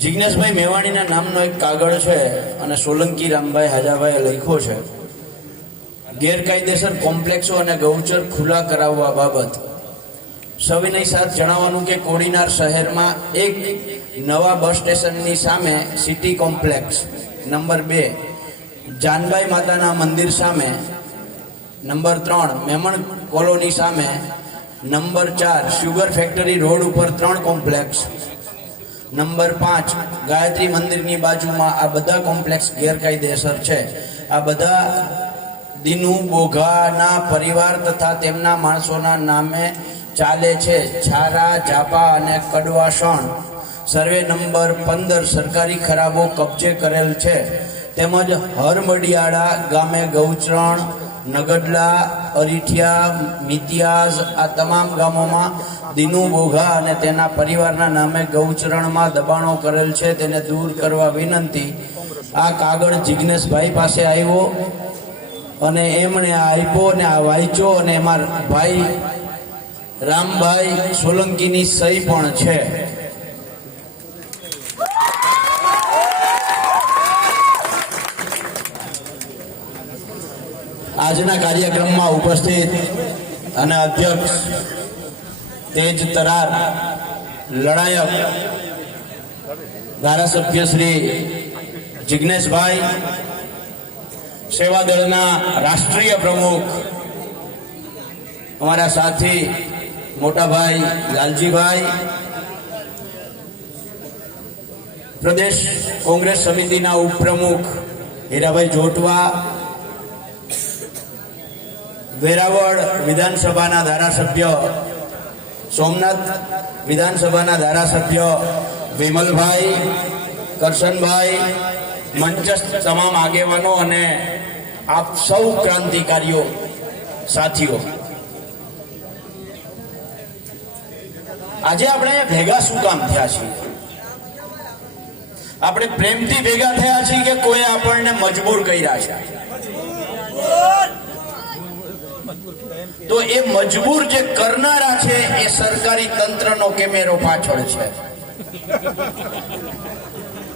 જિજ્ઞેશભાઈ મેવાણીના નામનો એક કાગળ છે અને સોલંકી રામભાઈ હાજાભાઈએ લખ્યો છે. ગેરકાયદેસર કોમ્પ્લેક્સો અને ગૌચર ખુલ્લા કરાવવા બાબત. સવિનય સાથ જણાવવાનું કે કોડીનાર શહેરમાં એક નવા બસ સ્ટેશનની સામે સિટી કોમ્પ્લેક્સ. નંબર બે, જાનબાઈ માતાના મંદિર સામે. નંબર ત્રણ, મેમણ કોલોની સામે નંબર ચાર શુગર ફેક્ટરી રોડ ઉપર ત્રણ કોમ્પ્લેક્સ નંબર પાંચ, ગાયત્રી મંદિરની બાજુમાં આ બધા કોમ્પ્લેક્સ ગેરકાયદેસર છે. આ બધા દિનુ બોઘાના પરિવાર તથા તેમના માણસોના નામે ચાલે છે. છારા જાપા અને કડવાસણ સર્વે નંબર પંદર, સરકારી ખરાબો કબજે કરેલ છે. તેમજ હરમડિયાળા ગામે ગૌચરણ નગડલા, અરીઠિયા, મિતિયાઝ આ તમામ ગામોમાં દિનુ બોઘા અને તેના પરિવારના નામે ગૌચરણમાં દબાણો કરેલ છે. તેને દૂર કરવા વિનંતી આ કાગળ જિજ્ઞેશભાઈ પાસે આવ્યો અને એમણે આ આપ્યો અને આ વાંચ્યો અને એમાં ભાઈ રામભાઈ સોલંકીની સહી પણ છે. આજના કાર્યક્રમમાં ઉપસ્થિત અને અધ્યક્ષ તેજ તરાર, લડાયક ધારાસભ્ય શ્રી જિજ્ઞેશભાઈ સેવા દળના રાષ્ટ્રીય પ્રમુખ અમારા સાથી મોટાભાઈ લાલજીભાઈ, પ્રદેશ કોંગ્રેસ સમિતિના ઉપપ્રમુખ હીરાભાઈ જોટવા વેરાવળ વિધાનસભાના ધારાસભ્ય, સોમનાથ વિધાનસભાના ધારાસભ્ય વિમલભાઈ, કરશનભાઈ, મંચસ્થ તમામ આગેવાનો અને આપ સૌ ક્રાંતિકારીઓ, સાથીઓ. આજે આપણે ભેગા શું કામ થયા છીએ? આપણે પ્રેમથી ભેગા થયા છીએ કે કોઈ આપણને મજબૂર કર્યા છે? તો એ મજબૂર જે કરનારા છે, એ સરકારી તંત્રનો કેમેરો પાછળ છે.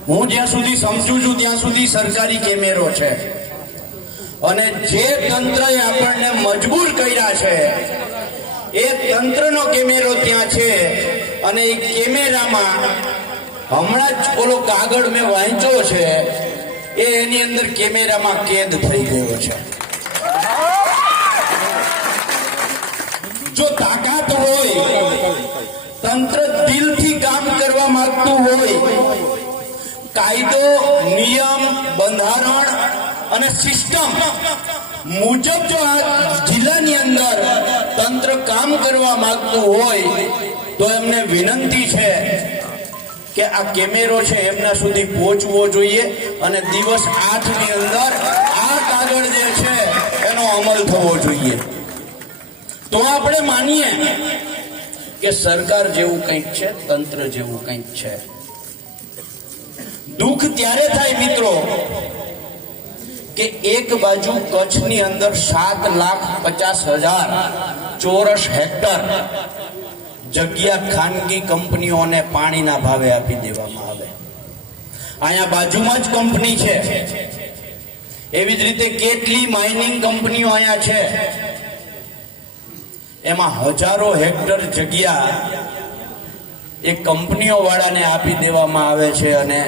હું જ્યાં સુધી સમજુ છું, ત્યાં સુધી સરકારી કેમેરો છે. અને જે તંત્રએ આપણને મજબૂર કર્યા છે, એ તંત્રનો કેમેરો ત્યાં છે અને એ કેમેરામાં હમણાં જ ઓલો કાગળ મેં વાંચ્યો છે, એ એની અંદર કેમેરામાં કેદ થઈ ગયો છે. જો તાકાત હોય, તંત્ર દિલથી કામ કરવા માંગતું હોય, કાયદો, નિયમ, બંધારણ અને સિસ્ટમ મુજબ જો આ જિલ્લાની અંદર તંત્ર કામ કરવા માંગતું હોય, તો એમને વિનંતી છે કે આ કેમેરો છે એમના સુધી પહોંચવો જોઈએ અને દિવસ આઠની અંદર આ કાગળ જે છે એનો અમલ થવો જોઈએ. તો આપણે માનીએ કે સરકાર જેવું કંઈક છે, તંત્ર જેવું કંઈક છે. દુઃખ ત્યારે થાય મિત્રો કે એક બાજુ કચ્છની અંદર સાત લાખ પચાસ હજાર ચોરસ હેક્ટર જગ્યા ખાનગી કંપનીઓને પાણીના ભાવે આપી દેવામાં આવે. અહીંયા બાજુમાં જ કંપની છે. એવી જ રીતે કેટલી માઇનિંગ કંપનીઓ અહીંયા છે. એમાં હજારો હેક્ટર જગ્યા એ કંપનીઓ વાળાને આપી દેવામાં આવે છે અને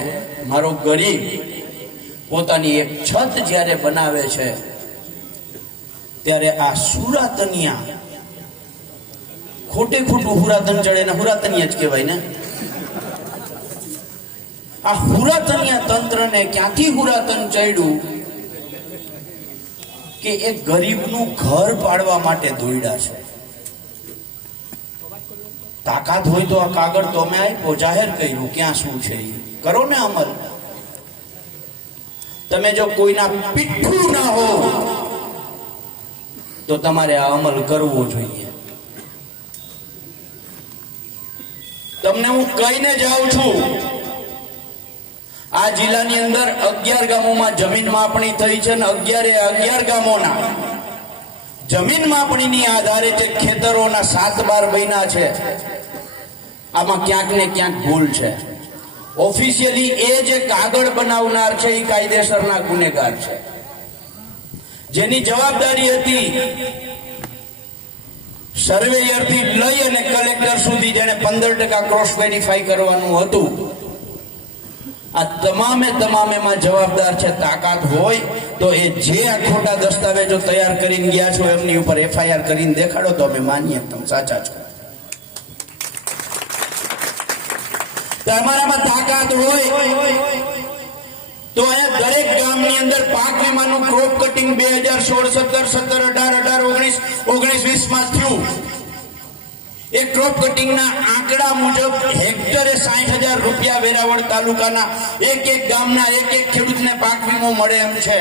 મારો ગરીબ પોતાની એક છત જ્યારે બનાવે છે, ત્યારે આ સુરાતનિયા ખોટે ખોટું હુરાતન ચડે ને હુરાતનિયા જ કહેવાય ને. આ હુરાતનિયા તંત્રને ક્યાંથી હુરાતન ચડ્યું કે એ ગરીબનું ઘર પાડવા માટે દોડ્યા છે? તાકાત હોય તો આ કાગળ તો અમે આપ્યો, જાહેર કર્યું, ક્યાં શું છે એ કરો ને અમલ. તમે જો કોઈના પીઠું ના હો, તો તમારે આ અમલ કરવો જોઈએ. તમને હું કહીને જાઉં છું, આ જિલ્લાની અંદર અગિયાર ગામોમાં જમીન માપણી થઈ છે ને અગિયારે અગિયાર ગામોના. જમીન માપણીની આધારે જે ખેતરોના સાત બાર બન્યા છે આમાં ક્યાંક ને ક્યાંક ભૂલ છે. ઓફિશિયલી એ જે કાગળ બનાવનાર છે, એ કાયદેસરના ગુનેગાર છે. જેની જવાબદારી હતી સર્વેયરથી લઈ અને કલેક્ટર સુધી જેને પંદર ટકા ક્રોસ વેરીફાઈ કરવાનું હતું. આ તમામે તમામેમાં જવાબદાર છે, તાકાત હોય તો એ જે આ ખોટા દસ્તાવેજો તૈયાર કરીને ગયા છો, એમની ઉપર એફઆઈઆર કરીને દેખાડો તો અમે માનીએ, તમે સાચા છો. તમારામાં તાકાત હોય. તો અહીંયા દરેક ગામની અંદર પાક વીમાનું ક્રોપ કટિંગ બે હજાર સોળ, સત્તર સત્તર, અઢાર અઢાર, ઓગણીસ ઓગણીસ, વીસમાં થયું. એ ક્રોપ કટિંગના આંકડા મુજબ હેક્ટરે સાઠ હજાર રૂપિયા વેરાવળ તાલુકાના એક એક ગામના એક એક ખેડૂતને પાક વીમો મળે એમ છે.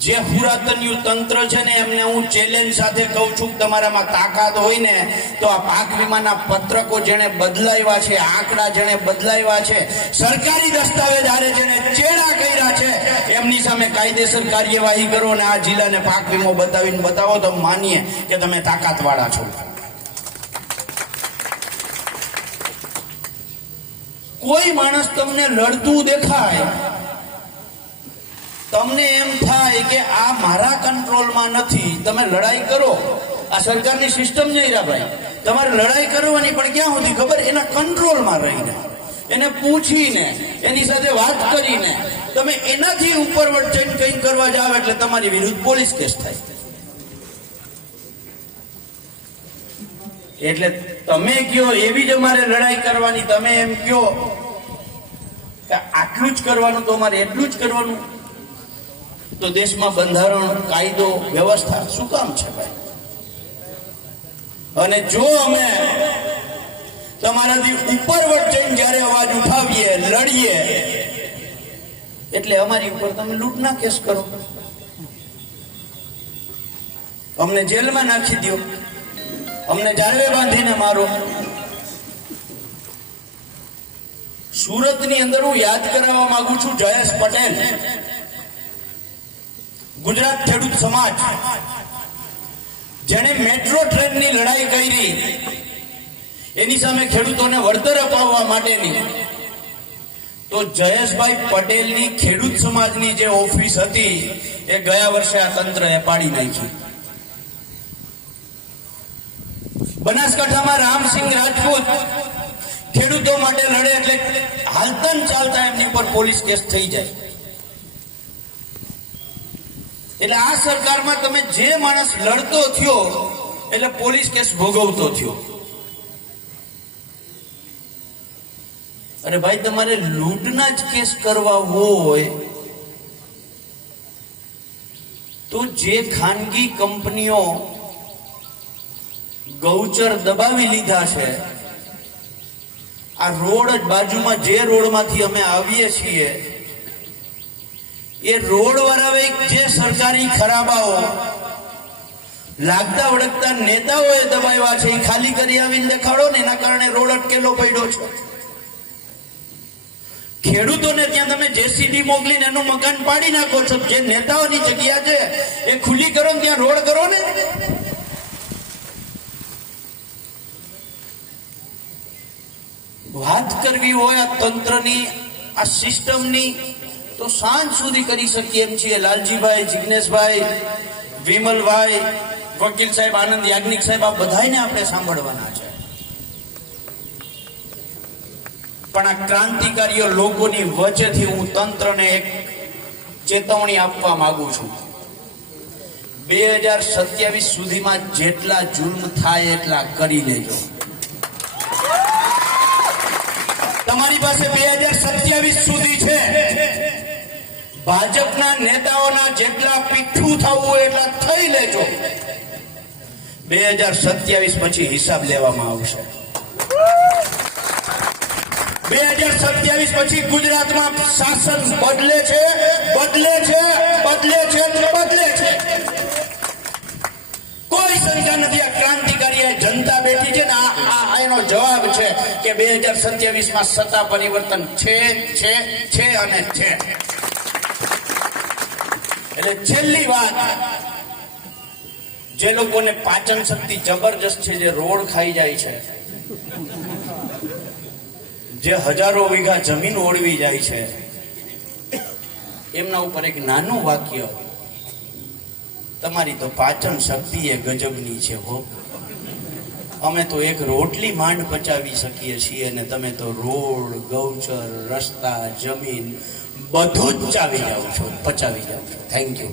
જે પુરાતન્યુ તંત્ર છે ને, એમને હું ચેલેન્જ સાથે કહું છું તમારામાં તાકાત હોય ને, તો આ પાક વીમાના પત્રકો જેને બદલાવ્યા છે, આંકડા જેને બદલાવ્યા છે, સરકારી દસ્તાવેજ આરે જેને ચેડા કર્યા છે, એમની સામે કાયદેસર કાર્યવાહી કરો ને, આ જિલ્લાને પાક વીમો બતાવીને બતાવો, તો માનીએ કે તમે તાકાતવાળા છો. કોઈ માણસ તમને લડતું દેખાય તમને એમ થાય કે આ મારા કંટ્રોલમાં નથી, તમે લડાઈ કરો. આ સરકારની સિસ્ટમ નહીં રહ્યા ભાઈ. તમારે લડાઈ કરવાની પણ ક્યાં સુધી ખબર? એના કંટ્રોલમાં રહીને. એને પૂછીને, એની સાથે વાત કરીને. તમે એનાથી ઉપર જઈને કંઈક કરવા જાવ એટલે તમારી વિરુદ્ધ પોલીસ કેસ થાય. એટલે તમે કયો, એવી જ અમારે લડાઈ કરવાની, તમે એમ કયો કે આટલું જ કરવાનું તો અમારે એટલું જ કરવાનું? તો દેશમાં બંધારણ, કાયદો, વ્યવસ્થા શું કામ છે ભાઈ? અને જો અમે તમારાથી ઉપરવટ જઈને જ્યારે અવાજ ઉઠાવીએ, લડીએ, એટલે અમારી ઉપર તમે લૂંટના કેસ કરો. અમને જેલમાં નાખી દો અમને જાળવે બાંધીને મારો. સુરતની અંદર હું યાદ કરાવવા માંગુ છું, જયેશ પટેલ. ગુજરાત ખેડૂત સમાજ, જેણે મેટ્રો ટ્રેનની લડાઈ કરી, એની સામે ખેડૂતોને વળતર અપાવવા માટેની, તો જયેશભાઈ પટેલની ખેડૂત સમાજની જે ઓફિસ હતી, એ ગયા વર્ષે આ તંત્રએ પાડી નાખી. બનાસકાંઠામાં રામસિંહ રાજપૂત ખેડૂતો માટે લડે એટલે હાલતન ચાલતા એમની પર પોલીસ કેસ થઈ જાય. એટલે આ સરકારમાં તમે જે માણસ લડતો થયો, એટલે પોલીસ કેસ ભોગવતો થયો. અરે ભાઈ, તમારે લૂંટના જ કેસ કરવા હોય, તો જે ખાનગી કંપનીઓ ગૌચર દબાવી લીધા છે, આ રોડ બાજુમાં જે રોડમાંથી અમે આવીએ છીએ એ રોડ વરાવે જે સરકારી ખરાબાઓ લાગતા વળગતા નેતાઓએ દબાવ્યા છે, એ ખાલી કરી આવીને દેખાડો ને એના કારણે રોડ અટકેલો પડ્યો છે. ખેડૂતોને ત્યાં તમે જેસીબી મોકલીને એનું મકાન પાડી નાખો છો, જે નેતાઓની જગ્યા છે, એ ખુલ્લી કરો ને ત્યાં રોડ કરો ને. વાત કરવી હોય આ તંત્રની, આ સિસ્ટમની તો સાંજ સુધી કરી શકીએ એમ છીએ. લાલજીભાઈ, જિગ્નેશભાઈ, વિમલભાઈ, વકીલ સાહેબ, આનંદ, યાજ્ઞિક સાહેબ, આ બધાને આપણે સાંભળવાના છે. પણ આ ક્રાંતિકારીઓ લોકોની વચ્ચેથી હું તંત્રને એક ચેતવણી આપવા માંગુ છું. બે હજાર સત્યાવીસ સુધીમાં જેટલા જુલ્મ થાય એટલા કરી લેજો. તમારી પાસે બે હજાર સત્યાવીસ સુધી છે. ભાજપના નેતાઓના જેટલા પીઠું થવું એટલા થઈ લેજો. બે હજાર સત્યાવીસ પછી હિસાબ લેવામાં આવશે. બે હજાર સત્યાવીસ પછી ગુજરાતમાં શાસન બદલે છે બદલે છે બદલે છે બદલે છે. કોઈ શંકા નથી, આ ક્રાંતિકારી જનતા બેઠી છે ને, આ એનો જવાબ છે કે બે હજાર સત્યાવીસમાં સત્તા પરિવર્તન છે છે છે અને છે. એટલે છેલ્લી વાત, જે લોકોને પાચન શક્તિ જબરજસ્ત છે, જે રોડ ખાઈ જાય છે, જે હજારો વીઘા જમીન ઓળવી જાય છે, એમના ઉપર એક નાનું વાક્ય, તમારી તો પાચન શક્તિ એ ગજબની છે હો. અમે તો એક રોટલી માંડ પચાવી શકીએ છીએ અને તમે તો રોડ, ગૌચર, રસ્તા, જમીન બધું જ ચાવી જાઉં છું પચાવી જાઉં છું. Thank you